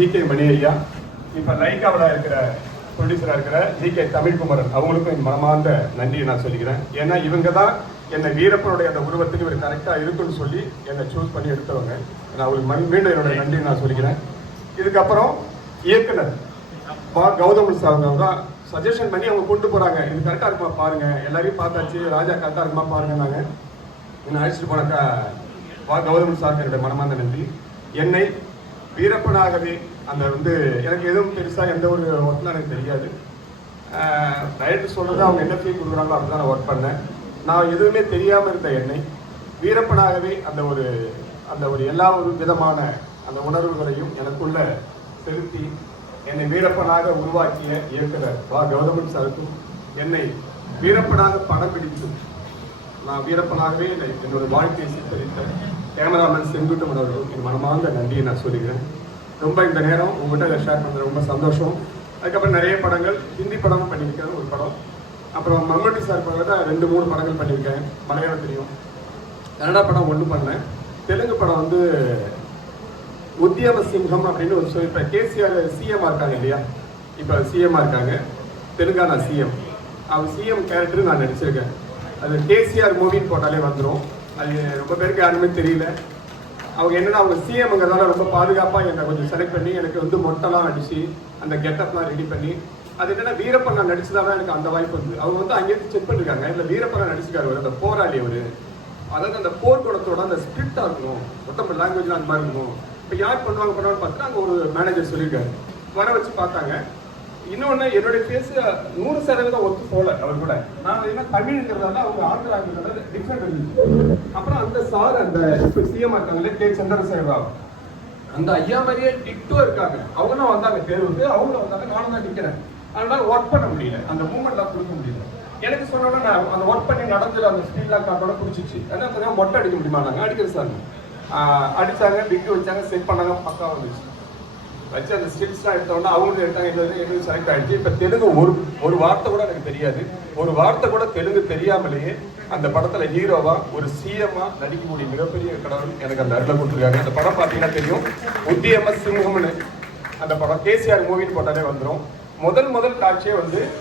G K. மணி ஐயா, இப்போ லைக்காவில் இருக்கிற ப்ரொடியூசராக இருக்கிற ஜி.கே. தமிழ்குமரன், அவங்களுக்கும் என் மனமார்ந்த நன்றியை நான் சொல்லிக்கிறேன். ஏன்னா இவங்க தான் என்னை வீரப்பனுடைய அந்த உருவத்துக்கு இவர் கரெக்டாக இருக்குன்னு சொல்லி என்னை சூஸ் பண்ணி எடுத்தவங்க. நான் அவங்களுக்கு மீண்டும் என்னுடைய நன்றியை நான் சொல்லிக்கிறேன். இதுக்கப்புறம் இயக்குனர் கௌதம் சார் தான் சஜஷன் பண்ணி அவங்க கொண்டு போகிறாங்க. இது கரெக்டாக இருக்குமா பாருங்க, எல்லாரையும் பார்த்தாச்சு, ராஜா கரெக்டாக இருக்குமா பாருங்க. நாங்கள் என்னை அழைச்சிட்டு போனாக்கா கௌதம் சார் என்னுடைய மனமார்ந்த நன்றி. என்னை வீரப்பனாகவே அந்த எனக்கு எதுவும் பெருசாக எந்த ஒரு ஒர்க்லாம் எனக்கு தெரியாது. டைரக்டர் சொல்கிறது அவங்க என்ன ஃபீல் கொடுக்குறாங்களோ அப்படி தான் நான் ஒர்க் பண்ணேன். நான் எதுவுமே தெரியாமல் இருந்த என்னை வீரப்பனாகவே அந்த ஒரு எல்லா ஒரு விதமான அந்த உணர்வுகளையும் எனக்குள்ள செலுத்தி என்னை வீரப்பனாக உருவாக்கிய இயக்குனர் கௌதமன் சாருக்கும், என்னை வீரப்பனாக படம் பிடித்து நான் வீரப்பனாகவே என்னோட வாழ்க்கையை சித்தரித்த கேமராமேன் செங்குட்டும் அவர்களும் என் மனமார்ந்த நன்றியை நான் சொல்லிக்கிறேன். ரொம்ப இந்த நேரம் உங்கள்கிட்ட ஷேர் பண்ணுறது ரொம்ப சந்தோஷம். அதுக்கப்புறம் நிறைய படங்கள், ஹிந்தி படமும் பண்ணியிருக்கேன் ஒரு படம், அப்புறம் மம்முட்டி சார் படத்தில் 2-3 படங்கள் பண்ணியிருக்கேன். மலையாளத்திலையும் கன்னடா படம் 1 பண்ணேன். தெலுங்கு படம் உத்தியம சிங்கம் அப்படின்னு ஒரு சொல்லி, இப்போ கேசிஆர் சிஎம்மாக இருக்காங்க இல்லையா, இப்போ சிஎம்மாக இருக்காங்க, தெலுங்கானா சிஎம். அவர் சிஎம் கேரக்டர் நான் நடிச்சிருக்கேன். அது கேசிஆர் மூவின்னு போட்டாலே வந்துடும். அது ரொம்ப பேருக்கு யாருமே தெரியல. அவங்க என்னன்னா அவங்க சிஎம்ங்கிறதால ரொம்ப பாதுகாப்பாக என்னை கொஞ்சம் செலக்ட் பண்ணி எனக்கு மொட்டைலாம் அடித்து அந்த கெட்டப்லாம் ரெடி பண்ணி, அது என்னன்னா வீரப்பன் நான் நடிச்சதால எனக்கு அந்த வாய்ப்பு வந்து அவங்க அங்கேயிருந்து செக் பண்ணிருக்காங்க. இல்லை வீரப்பன் நடிச்சிருக்காரு அந்த போராளி அதாவது அந்த போர்க்குணத்தோட அந்த ஸ்கிரிப்டாக இருக்கணும், மொத்தம் லாங்குவேஜ்லாம் அந்த மாதிரி இருக்கும். இப்போ யார் பண்ணுவாங்கன்னு பார்த்தா அங்கே ஒரு மேனேஜர் சொல்லியிருக்காரு. வர வச்சு பார்த்தாங்க. இன்னொன்று என்னுடைய ஃபேஸ் 100% ஒத்து போகல அவர் கூட. நான் என்ன தமிழ்ங்கிறதால அவங்க ஆந்திராங்கிறதால டிஃப்ரெண்ட் இருந்துச்சு. அப்புறம் அந்த சார் அந்த இப்போ சிஎம் இருக்காங்களே கே. சந்திரசேகர ராவ், அந்த ஐயா மாதிரியே டிட்டோ இருக்காங்க. அவங்களும் வந்தாங்க தேர்வுக்கு, அவங்களும் வந்தாங்க, நானும் தான் நிற்கிறேன். அதனால ஒர்க் பண்ண முடியல, அந்த மூமெண்ட்லாம் கொடுக்க முடியல. எனக்கு சொன்னோட நான் அந்த ஒர்க் பண்ணி நடந்துல அந்த ஸ்பீட்லாம் காட்டோட பிடிச்சிச்சு. ஏன்னா மொட்டை அடிக்க முடியுமா, நாங்கள் அடிக்கிற சார் அடித்தாங்க, பிக்கு வச்சாங்க, செட் பண்ணாங்க, பக்கா வந்துச்சு. வச்சு அந்த ஸ்டில்ஸ்லாம் எடுத்தோன்னா அவங்களும் எடுத்தாங்க. எங்களுக்கு செலக்ட் ஆகிடுச்சு. இப்போ தெலுங்கு ஒரு வார்த்தை கூட எனக்கு தெரியாது. ஒரு வார்த்தை கூட தெலுங்கு தெரியாமலேயே அந்த படத்தில் ஹீரோவா ஒரு சிஎம்மா நடிக்கக்கூடிய மிகப்பெரிய கடவுள் எனக்கு அந்த அருளை கொடுத்துருக்காங்க. அந்த படம் பார்த்தீங்கன்னா தெரியும், உத்தியம சிங்கம்னு அந்த படம் கேசிஆர் மூவின்னு போட்டாலே வந்துடும். முதல் காட்சியே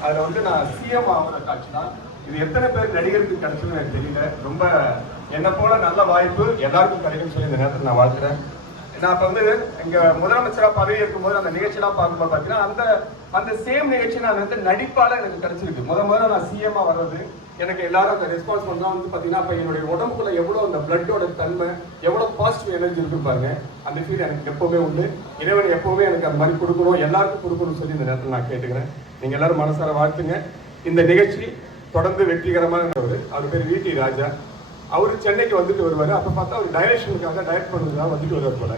அதில் நான் சிஎம் ஆகிற காட்சி தான். இது எத்தனை பேர் நடிகருக்கு கிடைச்சதுன்னு எனக்கு தெரியல. ரொம்ப என்னை போல நல்ல வாய்ப்பு எல்லாருக்கும் கிடைக்கும்னு சொல்லி இந்த நேரத்தில் நான் வாழ்த்துறேன். நான் இப்போ இங்கே முதலமைச்சராக பதவி இருக்கும்போது அந்த நிகழ்ச்சியெல்லாம் பார்க்கும்போது பார்த்தீங்கன்னா அந்த சேம் நிகழ்ச்சி நான் நடிப்பால் எனக்கு கிடைச்சிருக்கு. முதல்ல நான் சிஎம்மாக வர்றது எனக்கு எல்லாரும் அந்த ரெஸ்பான்ஸ் பண்ணலாம் பார்த்தீங்கன்னா, இப்போ என்னுடைய உடம்புக்குள்ள எவ்வளோ அந்த பிளட்டோட தன்மை, எவ்வளோ பாசிட்டிவ் எனர்ஜி இருக்கு பாருங்க. அந்த ஃபீல் எனக்கு எப்போவுமே உண்டு. இறைவன் எப்போவுமே எனக்கு அந்த மாதிரி கொடுக்கணும், எல்லாருக்கும் கொடுக்கணும்னு சொல்லி இந்த நேரத்தில் நான் கேட்டுக்கிறேன். நீங்கள் எல்லாரும் மனசார வாழ்த்துங்க. இந்த நிகழ்ச்சி தொடர்ந்து வெற்றிகரமானவர். அவர் பேர் வி.டி. ராஜா. அவர் சென்னைக்கு வந்துட்டு வருவார். அப்போ பார்த்தா அவர் டைரக்ஷனுக்காக டைரக்ட் பண்ணுறதுக்காக வந்துட்டு வருவார் போல.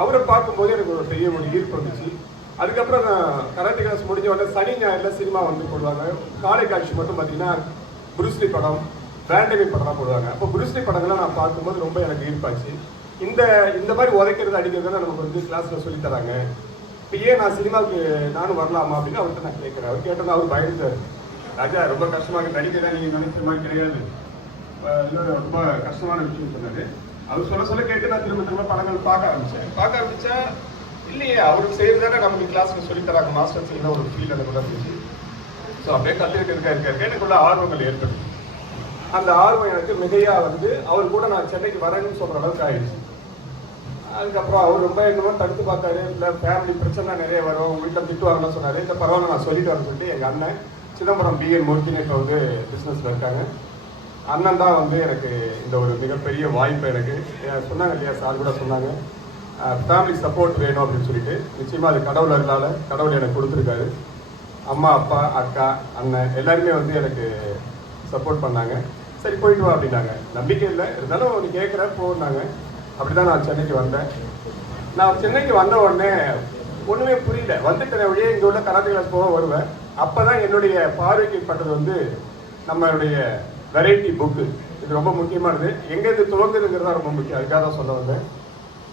அவரை பார்க்கும்போது எனக்கு ஒரு பெரிய ஒரு ஈர்ப்பு இருந்துச்சு. அதுக்கப்புறம் நான் கராத்தே கிளாஸ் முடிஞ்ச உடனே சனி ஞாயிறில் சினிமா போடுவாங்க. காலை காட்சி மட்டும் பார்த்தீங்கன்னா புருஸ்லி படம், பேண்டமி படம்லாம் போடுவாங்க. அப்போ புருஸ்லி படங்கள்லாம் நான் பார்க்கும்போது ரொம்ப எனக்கு ஈர்ப்பாச்சு. இந்த மாதிரி உதைக்கிறது அடிக்கிறதுனா நமக்கு கிளாஸில் சொல்லித்தராங்க. இப்போ ஏன் நான் சினிமாவுக்கு நானும் வரலாமா அப்படின்னு அவர்கிட்ட நான் கேட்குறேன். அவர் கேட்டோன்னா அவர் பயந்துட்டார். ராஜா ரொம்ப கஷ்டமாக நடிக்கிறதா நீங்கள் நினைக்கிற மாதிரி கிடையாது, ரொம்ப கஷ்டமான விஷயம் சொன்னாரு. அவர் சொல்ல கேட்டு நான் திரும்ப படங்கள் பார்க்க ஆரம்பிச்சேன். இல்லையே அவருக்கு செய்யறதானே நமக்கு கிளாஸ்ல சொல்லித்தராங்க மாஸ்டர் செய்யணும் ஒரு ஃபீல் எனக்கு கூட இருந்துச்சு. ஸோ அப்படியே கற்றுக்கிட்டு இருக்க எனக்குள்ள ஆர்வங்கள் ஏற்படுது. அந்த ஆர்வம் எனக்கு மிகையா அவர் கூட நான் சென்னைக்கு வரேன்னு சொல்ற அளவுக்கு ஆயிடுச்சு. அதுக்கப்புறம் அவர் ரொம்ப என்னமோ தடுத்து பார்த்தாரு. இல்லை ஃபேமிலி பிரச்சனை நிறைய வரும், உங்கள் வீட்டில் திட்டுவாங்கன்னு சொன்னார். இந்த பரவாயில்ல நான் சொல்லிட்டு வரேன்னு சொல்லிட்டு எங்கள் அண்ணன் சிதம்பரம் பிஎன் மூர்த்தின்னு இப்போ பிஸ்னஸில் இருக்காங்க. அண்ணன் தான் எனக்கு இந்த ஒரு மிகப்பெரிய வாய்ப்பு எனக்கு சொன்னாங்க இல்லையா, சார் கூட சொன்னாங்க ஃபேமிலி சப்போர்ட் வேணும் அப்படின்னு சொல்லிட்டு. நிச்சயமாக அது கடவுள் அருளால் கடவுள் எனக்கு கொடுத்துருக்காரு. அம்மா, அப்பா, அக்கா, அண்ணன் எல்லாருமே எனக்கு சப்போர்ட் பண்ணாங்க. சரி போயிட்டு வா அப்படின்னாங்க. நம்பிக்கை இல்லை, இருந்தாலும் நீ கேட்குற போனாங்க. அப்படி தான் நான் சென்னைக்கு வந்தேன். நான் சென்னைக்கு வந்த உடனே ஒன்றுமே புரியல. வந்துட்டேன் வழியே இங்கே உள்ள கராத்தே கிளாஸ் போக வருவேன். அப்போ தான் என்னுடைய பார்வைக்கு பட்டது நம்மளுடைய வெரைட்டி புக்கு. இது ரொம்ப முக்கியமானது. எங்கேருந்து துவங்குதுங்கிறதா ரொம்ப முக்கியம். அதுக்காக தான் சொல்ல வந்தேன்.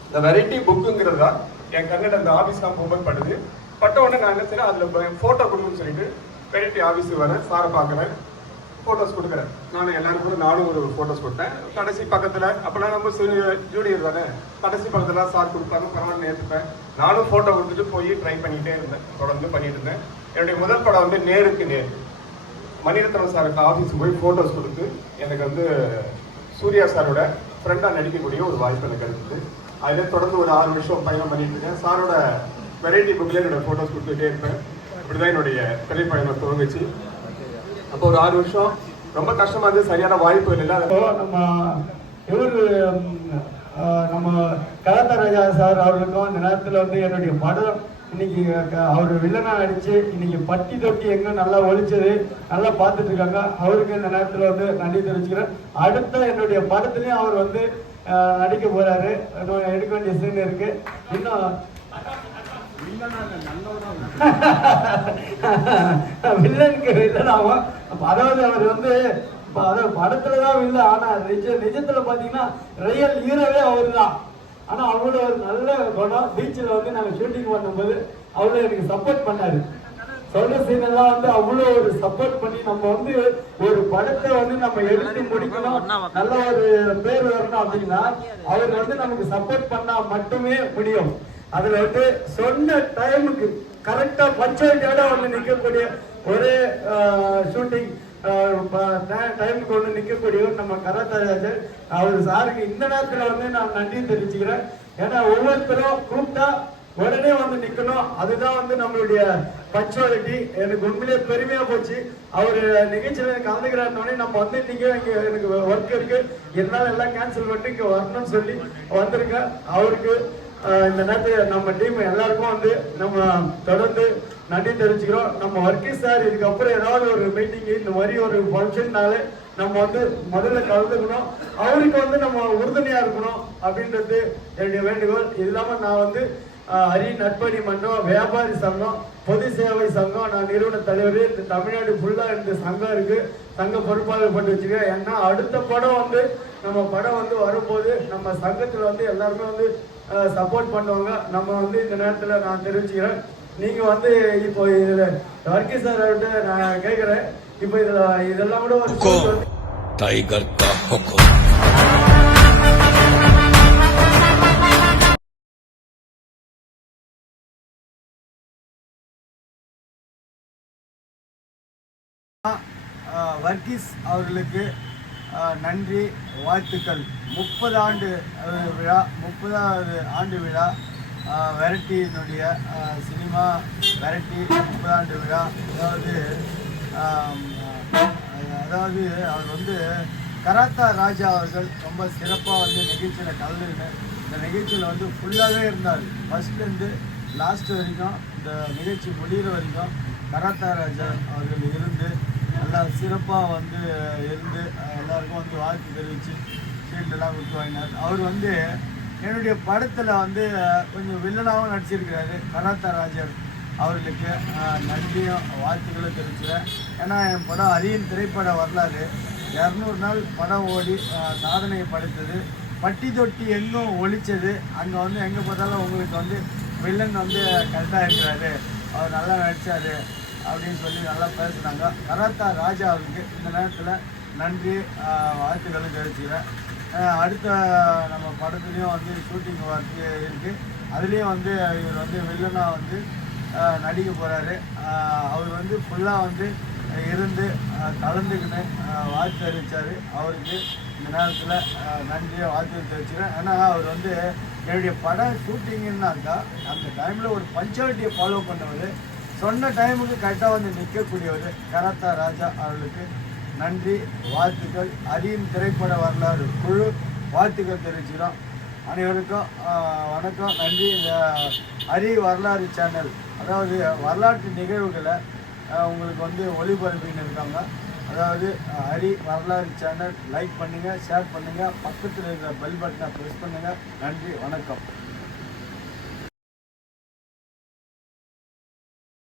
இந்த வெரைட்டி புக்குங்கிறது தான் என் கண்ணில் அந்த ஆஃபீஸ்லாம் போகும்போது படுது. பட்ட உடனே நான் என்ன செய்யறேன், அதில் ஃபோட்டோ கொடுக்குன்னு சொல்லிட்டு வெரைட்டி ஆஃபீஸுக்கு வரேன். சாரை பார்க்குறேன். ஃபோட்டோஸ் கொடுக்குறேன். எல்லாரும் கூட நானும் ஒரு ஃபோட்டோஸ் கொடுத்தேன். கடைசி பக்கத்தில் அப்போலாம் நம்ம ஜூனியர் தானே, கடைசி பக்கத்தில் சார் கொடுப்பாங்க, பரவாயில்ல ஏற்றுப்பேன். நானும் ஃபோட்டோ கொடுத்துட்டு போய் ட்ரை பண்ணிகிட்டே இருந்தேன், தொடர்ந்து பண்ணிட்டு இருந்தேன். என்னுடைய முதல் படம் வந்து நேருக்கு நேர். மணிரத்னம் சாருக்கு ஆஃபீஸுக்கு போய் ஃபோட்டோஸ் கொடுத்து எனக்கு சூர்யா சாரோட ஃப்ரெண்டாக நடிக்கக்கூடிய ஒரு வாய்ப்பு எனக்கு கிடைச்சிது. அதில் தொடர்ந்து ஒரு 6 வருஷம் பயணம் பண்ணிட்டு இருக்கேன். சாரோட வெரைட்டி புக்கில் என்னோட ஃபோட்டோஸ் கொடுத்துட்டே இருப்பேன். இப்படி தான் என்னுடைய திரைப்பயணம் துவங்கிச்சு. அப்போ ஒரு 6 வருஷம் ரொம்ப கஷ்டமாக இருந்தது, சரியான வாய்ப்பு இல்லை. நம்ம கலாத்தா ராஜா சார் அவர்களுக்கும் இந்த நேரத்தில் என்னுடைய படம் இன்னைக்கு அவர் வில்லனா நடிச்சு இன்னைக்கு பட்டி தொட்டி எங்க நல்லா ஒழிச்சது நல்லா பார்த்துட்டு இருக்காங்க. அவருக்கு இந்த நேரத்தில் நன்றி தெரிவிச்சுக்கிறேன். அடுத்த என்னுடைய படத்துலயும் அவர் நடிக்க போறாரு. எடுக்க வேண்டிய சீன் இருக்கு. இன்னும் வில்லனுக்கு வில்லனாகும். அதாவது அவர் படத்துலதான் வில்ல, ஆனா நிஜத்துல பாத்தீங்கன்னா ரியல் ஹீரோவே அவரு தான். ஆனா அவ்வளோ ஒரு நல்ல குணம். பீச்சில் நாங்க ஷூட்டிங் பண்ணும்போது அவ்வளோ எனக்கு சப்போர்ட் பண்ணாரு. சொல்ற சீன் எல்லாம் அவ்வளோ ஒரு சப்போர்ட் பண்ணி நம்ம ஒரு படத்தை நம்ம எடுத்து முடிக்கணும், நல்ல ஒரு பேர் வரணும் அப்படின்னா அவர் நமக்கு சப்போர்ட் பண்ணா மட்டுமே முடியும். அதுல சொன்ன டைமுக்கு கரெக்டா பஞ்சாயத்தோட நிற்கக்கூடிய ஒரே ஷூட்டிங் டைமுக்கு நிற்கக்கூடிய நம்ம கராத்தராஜர் அவர் சாருக்கு இந்த நேரத்தில் நான் நன்றி தெரிவிச்சுக்கிறேன். ஏன்னா ஒவ்வொருத்தரும் கூப்பிட்டா உடனே நிக்கணும். அதுதான் நம்மளுடைய பஞ்சுவாலிட்டி. எனக்கு உண்மையிலேயே பெருமையா போச்சு. அவர் நிகழ்ச்சியில கலந்துக்கிறாருனே நம்ம இன்னைக்கு இங்க எனக்கு ஒர்க் இருக்கு, என்னால எல்லாம் கேன்சல் பண்ணிட்டு இங்க வரணும்னு சொல்லி வந்திருக்கேன். அவருக்கு இந்த நேரத்தில் நம்ம டீம் எல்லாருக்கும் நம்ம தொடர்ந்து நன்றி தெரிவிச்சுக்கிறோம். நம்ம வர்க்கீஸ் சார் இதுக்கப்புறம் ஏதாவது ஒரு மீட்டிங் இந்த மாதிரி ஒரு ஃபங்க்ஷன்னால நம்ம முதல்ல கலந்துக்கணும். அவருக்கு நம்ம உறுதுணையா இருக்கணும் அப்படின்றது என்னுடைய வேண்டுகோள். இது இல்லாம நான் ஹரி நட்பணி மன்றம், வியாபாரி சங்கம், பொது சேவை சங்கம், நான் நிறுவன தலைவர். இந்த தமிழ்நாடு ஃபுல்லா இந்த சங்கம் இருக்கு, சங்க பொறுப்பாளர் பண்ணி வச்சுக்கேன். ஏன்னா அடுத்த படம் நம்ம படம் வரும்போது நம்ம சங்கத்துல எல்லாருமே சப்போர்ட் பண்ணுவாங்க. நம்ம இந்த நேரத்துல நான் தெரிவிச்சுக்கிறேன். நீங்க இப்போ இதுல வர்க்கீஸ் சார் அவர்கிட்ட நான் கேட்கிறேன், இப்போ இதெல்லாம் கூட ஒரு டைகர் கா ஹுக்கும். வர்க்கீஸ் அவர்களுக்கு நன்றி, வாழ்த்துக்கள். 30 ஆண்டு விழா, 30வது ஆண்டு விழா வெரைட்டியினுடைய சினிமா வெரைட்டி 30 ஆண்டு விழா. அதாவது அவர் கராத்தா ராஜா அவர்கள் ரொம்ப சிறப்பாக நிகழ்ச்சியில் கலந்துக்கிட்டு இந்த நிகழ்ச்சியில் ஃபுல்லாகவே இருந்தார். ஃபர்ஸ்ட்லேருந்து லாஸ்ட் வரைக்கும், இந்த நிகழ்ச்சி முடிகிற வரைக்கும் கராத்தா ராஜா அவர்கள் இருந்து நல்லா சிறப்பாக இருந்து எல்லாருக்கும் வாழ்த்து தெரிவித்து ஷீல்டெல்லாம் கொடுத்து வாங்கினார். அவர் என்னுடைய படத்தில் கொஞ்சம் வில்லனாகவும் நடிச்சிருக்கிறாரு. கராத்தா ராஜர் அவர்களுக்கு நன்றியும் வாழ்த்துக்களும் தெரிவிச்சுக்கிறேன். ஏன்னா என் படம் அரியன் திரைப்பட வரலாறு 200 நாள் படம் ஓடி சாதனையை படைத்தது. பட்டி தொட்டி எங்கும் ஒழிச்சது. அங்கே எங்கே பார்த்தாலும் உங்களுக்கு வில்லன் கரெக்டாக இருக்கிறாரு, அவர் நல்லா நடித்தார் அப்படின்னு சொல்லி நல்லா பேசுனாங்க. கராத்தா ராஜா அவருக்கு இந்த நேரத்தில் நன்றி வாழ்த்துக்களும் தெரிவிச்சுக்கிறேன். அடுத்த நம்ம படத்துலேயும் ஷூட்டிங் ஒர்க் இருக்குது. அதுலேயும் இவர் வில்லனாக நடிக்க போகிறாரு. அவர் ஃபுல்லாக இருந்து கலந்துக்கின்னு வாழ்த்து தெரிவித்தார். அவருக்கு இந்த நேரத்தில் நன்றியை வாழ்த்து தெரிவிச்சுக்கிறேன். ஏன்னா அவர் என்னுடைய படம் ஷூட்டிங்குன்னாக்கா அந்த டைமில் ஒரு பஞ்சுவாலிட்டியை ஃபாலோ பண்ணவர், சொன்ன டைமுக்கு கரெக்டாக நிற்கக்கூடியவர். கராத்தா ராஜா அவர்களுக்கு நன்றி, வாழ்த்துக்கள். அரியன் திரைப்பட வரலாறு குழு வாழ்த்துக்கள் தெரிவிச்சுக்கிறோம். அனைவருக்கும் வணக்கம், நன்றி. இந்த ஹரி வரலாறு சேனல், அதாவது வரலாற்று நிகழ்வுகளை உங்களுக்கு ஒளிபரப்பின்னு இருக்காங்க. அதாவது ஹரி வரலாறு சேனல் லைக் பண்ணுங்கள், ஷேர் பண்ணுங்கள், பக்கத்தில் இருக்கிற பெல் பட்டனை ப்ரெஸ் பண்ணுங்கள். நன்றி, வணக்கம்.